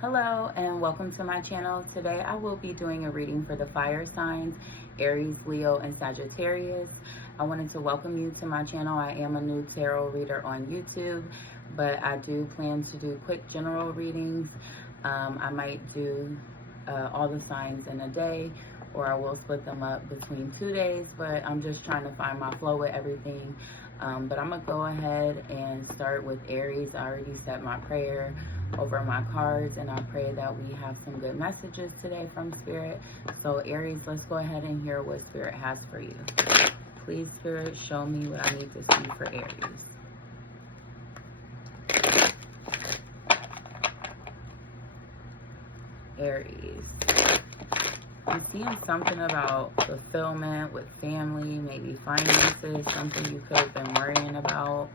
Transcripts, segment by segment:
Hello and welcome to my channel. Today I will be doing a reading for the fire signs, Aries, Leo, and Sagittarius. I wanted to welcome you to my channel. I am a new tarot reader on YouTube, but I do plan to do quick general readings. I might do all the signs in a day, or I will split them up between 2 days, but I'm just trying to find my flow with everything. But I'm going to go ahead and start with Aries. I already said my prayer over my cards, and I pray that we have some good messages today from Spirit. So Aries, let's go ahead and hear what Spirit has for you. Please, Spirit, show me what I need to see for Aries. Aries. I'm seeing something about fulfillment with family, maybe finances, something you could have been worrying about.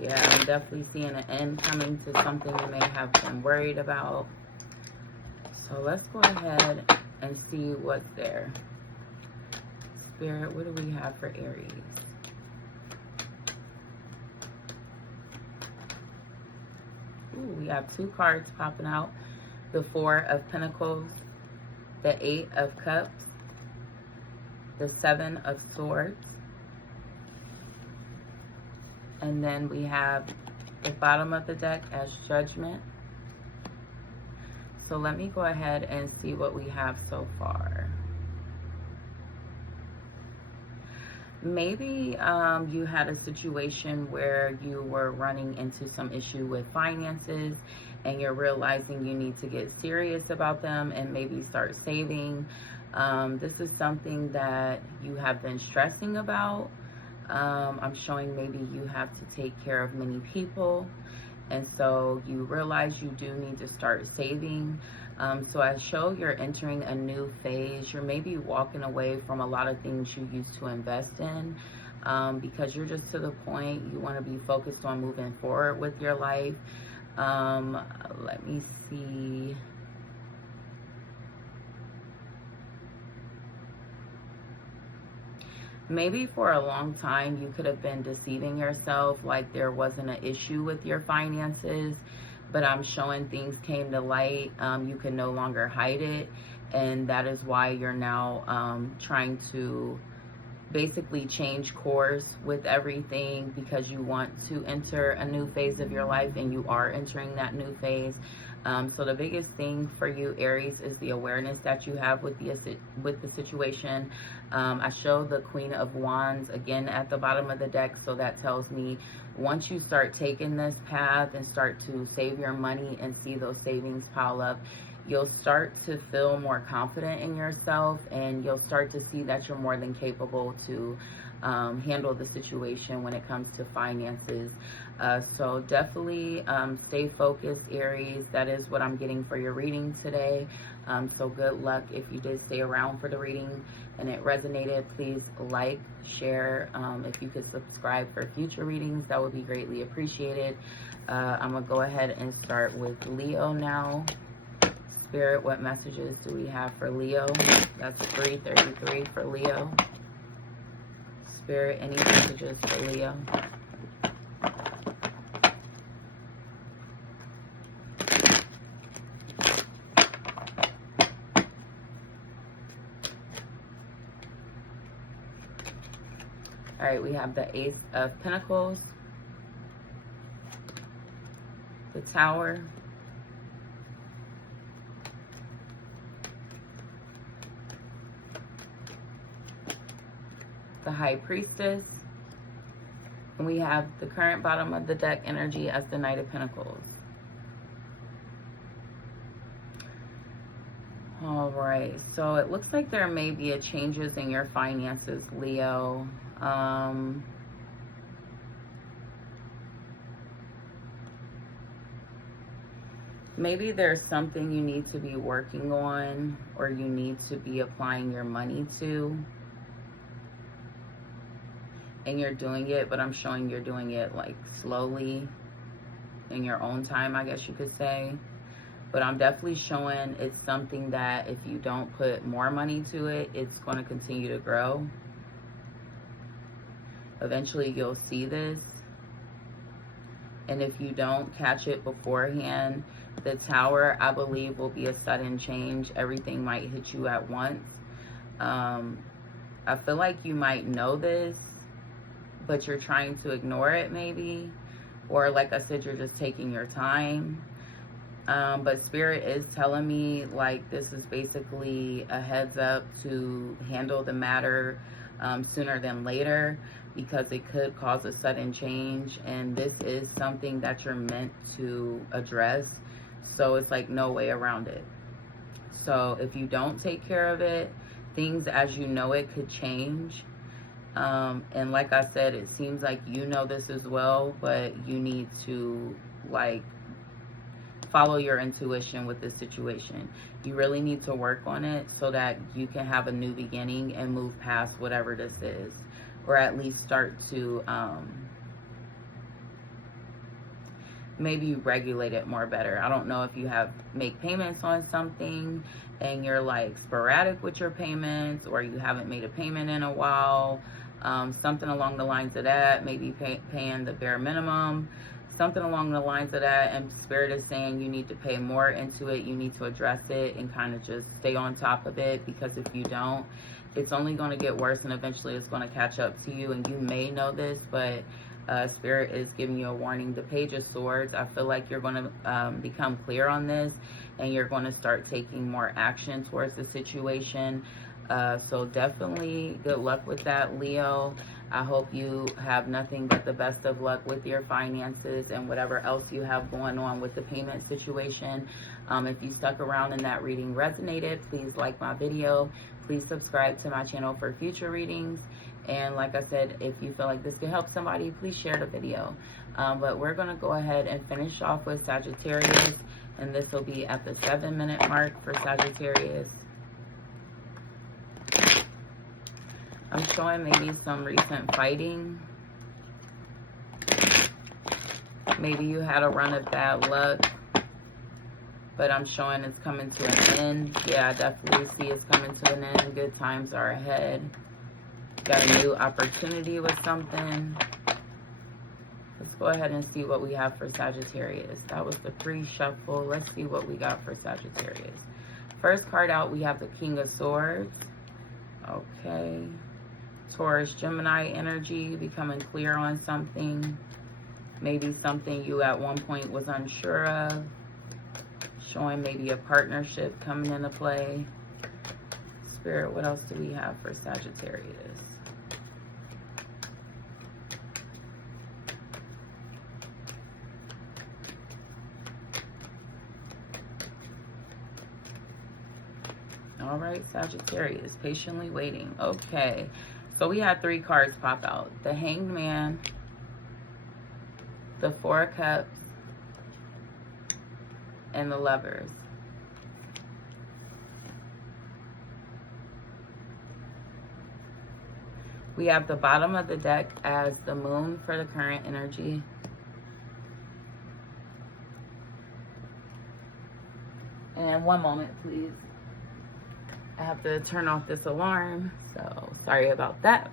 Yeah, I'm definitely seeing an end coming to something you may have been worried about. So let's go ahead and see what's there. Spirit, what do we have for Aries? Ooh, we have two cards popping out. The Four of Pentacles, the Eight of Cups, the Seven of Swords, and then we have the bottom of the deck as Judgment. So let me go ahead and see what we have so far. Maybe you had a situation where you were running into some issue with finances and you're realizing you need to get serious about them and maybe start saving. This is something that you have been stressing about. I'm showing maybe you have to take care of many people, and so you realize you do need to start saving. So I show you're entering a new phase. You're maybe walking away from a lot of things you used to invest in, because you're just to the point you want to be focused on moving forward with your life. Let me see. Maybe for a long time you could have been deceiving yourself like there wasn't an issue with your finances, but I'm showing things came to light. You can no longer hide it, and that is why you're now trying to basically change course with everything, because you want to enter a new phase of your life, and you are entering that new phase. So the biggest thing for you, Aries, is the awareness that you have with the situation. I show the Queen of Wands again at the bottom of the deck, so that tells me once you start taking this path and start to save your money and see those savings pile up, you'll start to feel more confident in yourself, and you'll start to see that you're more than capable to handle the situation when it comes to finances. So definitely stay focused, Aries. That is what I'm getting for your reading today. So good luck. If you did stay around for the reading and it resonated, please like, share. If you could subscribe for future readings, that would be greatly appreciated. I'm going to go ahead and start with Leo now. Spirit, what messages do we have for Leo? That's 333 for Leo. Spirit, any messages for Leo? All right, we have the Ace of Pentacles, the Tower, the High Priestess, and we have the current bottom of the deck energy as the Knight of Pentacles. All right, so it looks like there may be a changes in your finances, Leo. Maybe there's something you need to be working on, or you need to be applying your money to, and you're doing it, but I'm showing you're doing it like slowly in your own time, I guess you could say. But I'm definitely showing it's something that if you don't put more money to it, it's going to continue to grow. Eventually you'll see this, and if you don't catch it beforehand, The Tower, I believe, will be a sudden change. Everything might hit you at once. I feel like you might know this, but you're trying to ignore it maybe. Or like I said, you're just taking your time. But Spirit is telling me like this is basically a heads up to handle the matter sooner than later, because it could cause a sudden change, and this is something that you're meant to address. So it's like no way around it. So if you don't take care of it, things as you know it could change. And like I said, it seems like you know this as well, but you need to like follow your intuition with this situation. You really need to work on it so that you can have a new beginning and move past whatever this is, or at least start to maybe regulate it more better. I don't know if you make payments on something and you're like sporadic with your payments, or you haven't made a payment in a while, something along the lines of that, maybe paying the bare minimum, something along the lines of that. And Spirit is saying you need to pay more into it. You need to address it and kind of just stay on top of it, because if you don't, it's only going to get worse, and eventually it's going to catch up to you. And you may know this, but Spirit is giving you a warning. The Page of Swords, I feel like you're going to become clear on this, and you're going to start taking more action towards the situation. So definitely good luck with that, Leo. I hope you have nothing but the best of luck with your finances and whatever else you have going on with the payment situation. If you stuck around and that reading resonated, please like my video. Please subscribe to my channel for future readings. And like I said, if you feel like this could help somebody, please share the video. But we're going to go ahead and finish off with Sagittarius. And this will be at the 7-minute mark for Sagittarius. I'm showing maybe some recent fighting. Maybe you had a run of bad luck, but I'm showing it's coming to an end. Yeah, I definitely see it's coming to an end. Good times are ahead. Got a new opportunity with something. Let's go ahead and see what we have for Sagittarius. That was the pre-shuffle. Let's see what we got for Sagittarius. First card out, we have the King of Swords. Okay. Taurus, Gemini energy, becoming clear on something. Maybe something you at one point was unsure of. Showing maybe a partnership coming into play. Spirit, what else do we have for Sagittarius? All right, Sagittarius, patiently waiting. Okay, so we had 3 cards pop out. The Hanged Man, the 4 of Cups, and the Lovers. We have the bottom of the deck as the Moon for the current energy. And one moment, please. I have to turn off this alarm, so sorry about that.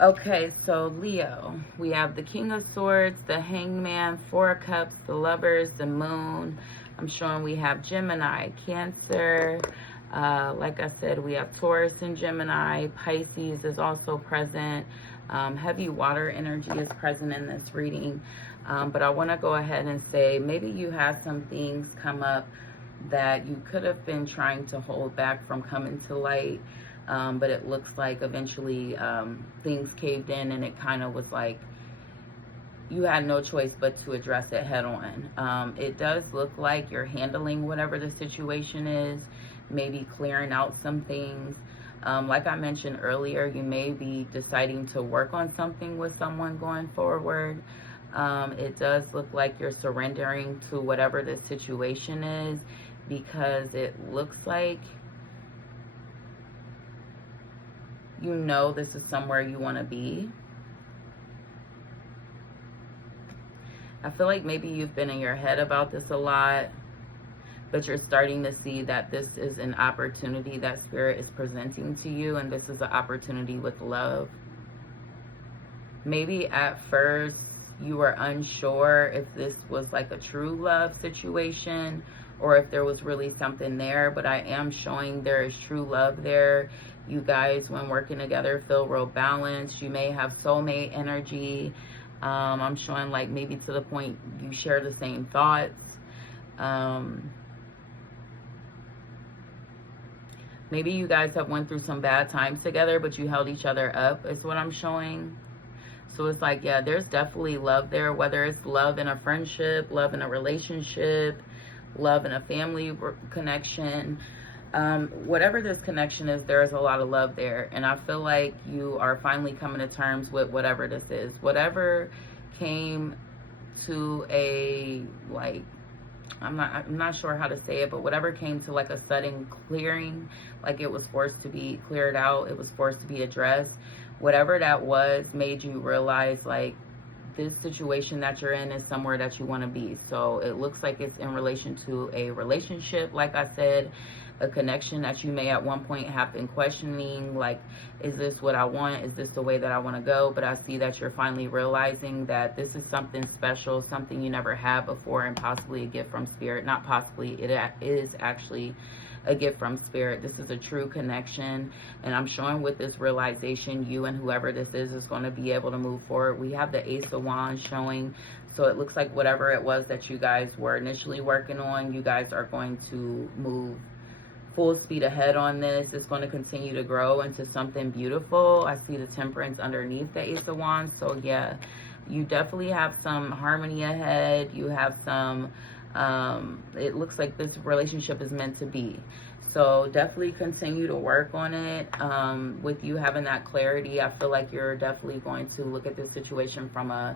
Okay, so Leo, we have the King of Swords, the Hanged Man, 4 of Cups, the Lovers, the Moon. I'm showing we have Gemini, Cancer. Like I said, we have Taurus and Gemini. Pisces is also present. Heavy water energy is present in this reading. But I want to go ahead and say maybe you had some things come up that you could have been trying to hold back from coming to light, but it looks like eventually things caved in, and it kind of was like you had no choice but to address it head on. It does look like you're handling whatever the situation is, maybe clearing out some things. Like I mentioned earlier, you may be deciding to work on something with someone going forward. It does look like you're surrendering to whatever the situation is, because it looks like you know this is somewhere you want to be. I feel like maybe you've been in your head about this a lot, but you're starting to see that this is an opportunity that Spirit is presenting to you, and this is an opportunity with love. Maybe at first you were unsure if this was like a true love situation or if there was really something there, but I am showing there is true love there. You guys, when working together, feel real balanced. You may have soulmate energy. I'm showing like maybe to the point you share the same thoughts. Maybe you guys have went through some bad times together, but you held each other up is what I'm showing. So it's like, yeah, there's definitely love there, whether it's love in a friendship, love in a relationship, love in a family connection. Whatever this connection is, there is a lot of love there. And I feel like you are finally coming to terms with whatever this is. Whatever came to a, like, I'm not sure how to say it, but whatever came to like a sudden clearing, like it was forced to be cleared out, it was forced to be addressed. Whatever that was made you realize like this situation that you're in is somewhere that you want to be. So it looks like it's in relation to a relationship, like I said, a connection that you may at one point have been questioning, like, is this what I want? Is this the way that I want to go? But I see that you're finally realizing that this is something special, something you never had before, and possibly a gift from spirit. Not possibly, it is actually a gift from spirit. This is a true connection, and I'm showing with this realization, you and whoever this is going to be able to move forward. We have the Ace of Wands showing, so it looks like whatever it was that you guys were initially working on, you guys are going to move full speed ahead on this. It's going to continue to grow into something beautiful. I see the Temperance underneath the Ace of Wands. So yeah, you definitely have some harmony ahead. You have some, it looks like this relationship is meant to be. So definitely continue to work on it. With you having that clarity, I feel like you're definitely going to look at this situation from a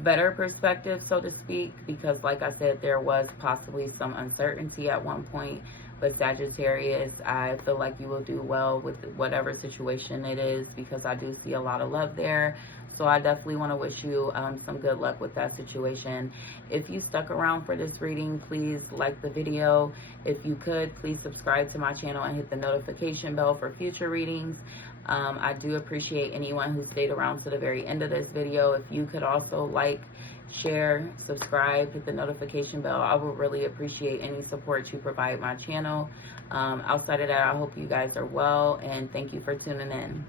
better perspective, so to speak, because like I said, there was possibly some uncertainty at one point. But Sagittarius, I feel like you will do well with whatever situation it is, because I do see a lot of love there. So I definitely want to wish you some good luck with that situation. If you stuck around for this reading, please like the video. If you could, please subscribe to my channel and hit the notification bell for future readings. I do appreciate anyone who stayed around to the very end of this video. If you could also like, share, subscribe, hit the notification bell, I would really appreciate any support you provide my channel. Outside of that, I hope you guys are well, and thank you for tuning in.